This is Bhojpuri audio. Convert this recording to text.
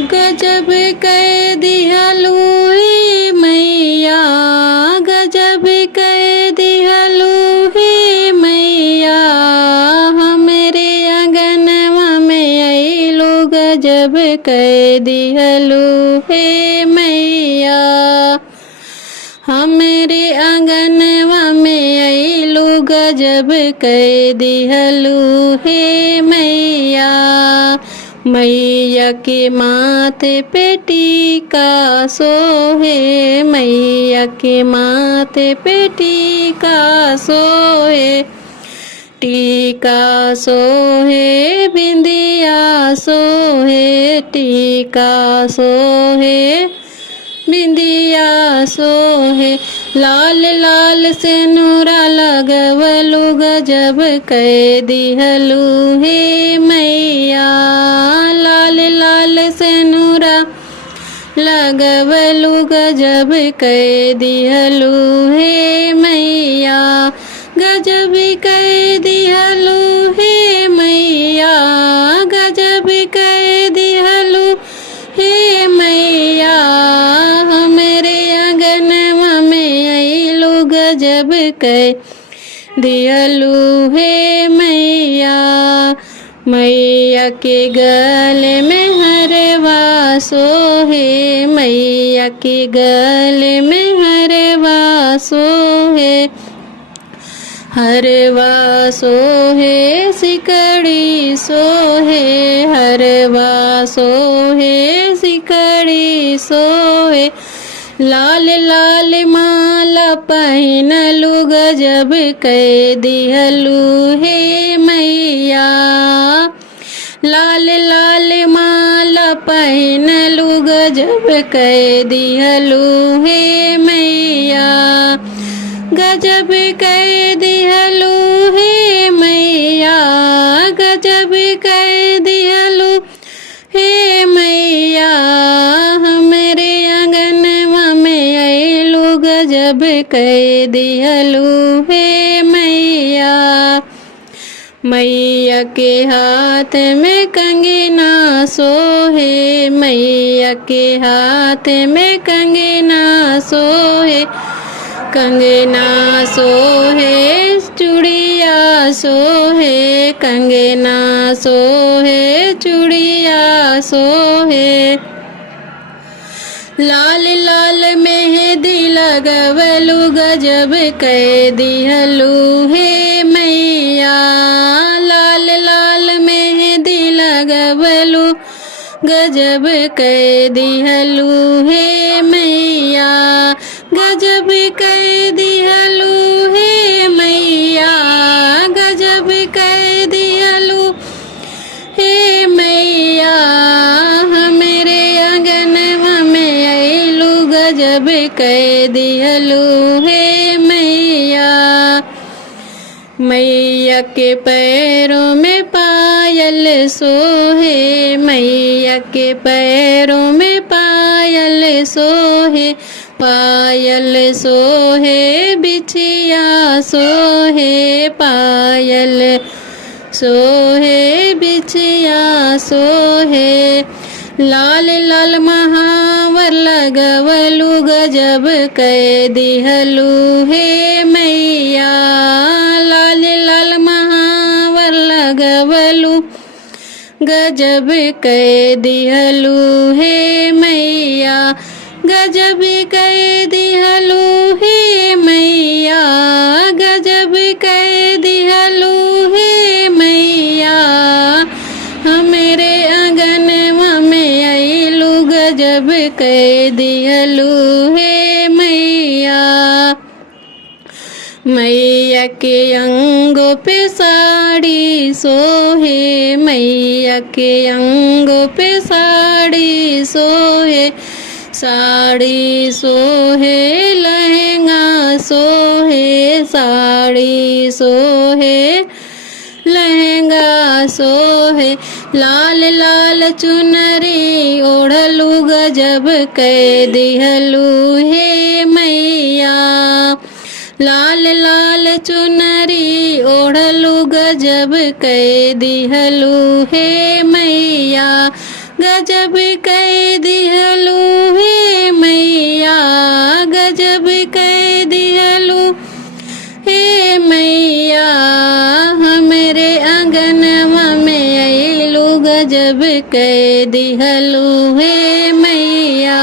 गजब कह दिहलू हे मैया, गजब कह दिहलू हे मैया, हमरे अंगनवा में अइलो गजब कह दिहलू हे मैया, हमरे अंगनवा में अइलो गजब कह दिहलू हे मैया। मैया के माथे पे टीका सोहे, मैया के माथे पे टीका सोहे, टीका सोहे बिंदिया सोहे, टीका सोहे बिंदिया सोहे, लाल लाल से नूरा लगवलू गजब कह दिहलू हे मैया, लाल लाल से नूरा लगवलू गजब कह दिहलू हे मैया, गजब कह दिहलू हे मैया, गजब कह दिहलू हे मैया, हमरे अंगनवा में अइलो गजब कह दिहलू हे मैया। मैया के गले में हरवा सोहे, मैया के गले में हरवा सोहे, हरवा सोहे सिकड़ी सोहे, हरवा सोहे सिकड़ी सोहे, लाल लाल माला पहिनलू गजब कह दिहलू हे मैया, लाल लाल माला पहिनलू गजब कह दिहलू हे मैया, गजब कह दिहलू हे मैया, गजब कह दिहलू हे मैया, हमरे अंगनवा में अइलो गजब कह दिहलू हे मैया। मैया के हाथ में कंगना सोहे, मैया के हाथ में कंगना सोहे, कंगना सोहे चूड़िया सोहे, कंगना सोहे चूड़िया सोहे, लाल लाल मेहंदी लगवलू गजब कह दिहलू हे मैया, लाल लाल मेहंदी लगवलू गजब कह दिहलू हे मैया, गजब कह दिहलू हे मैया, गजब कह दिहलू हे मैया, हमरे अंगनवा में अइलो गजब कह दिहलू हे मैया। मैया के पैरों में पायल सोहे, मैया के पैरों में पायल सोहे, पायल सोहे बिछिया सोहे, पायल सोहे बिछिया सोहे, लाल लाल महावर लगवलू गजब कह दिहलू हे मैया, लाल लाल महावर लगवलू गजब कह दिहलू हे मैया, गजब कह दिहलू हे मैया, गजब कह दिहलू हे मैया, हमरे अंगनवा में अइलो गजब कह दिहलू हे मैया। मैया के अंगों पे साड़ी सोहे, मैया के अंगों पे साड़ी सोहे, साड़ी सोहे लहंगा सोहे, साड़ी सोहे लहंगा सोहे, लाल लाल चुनरी ओढ़लू गजब कह दिहलू हे मैया, लाल लाल चुनरी ओढ़लू गजब कह दिहलू हे मैया, गजब कह दिहलू हे मैया गजब कह दिहलू हे मैया हमरे अंगनवा में अइलू गजब कह दिहलू हे मैया।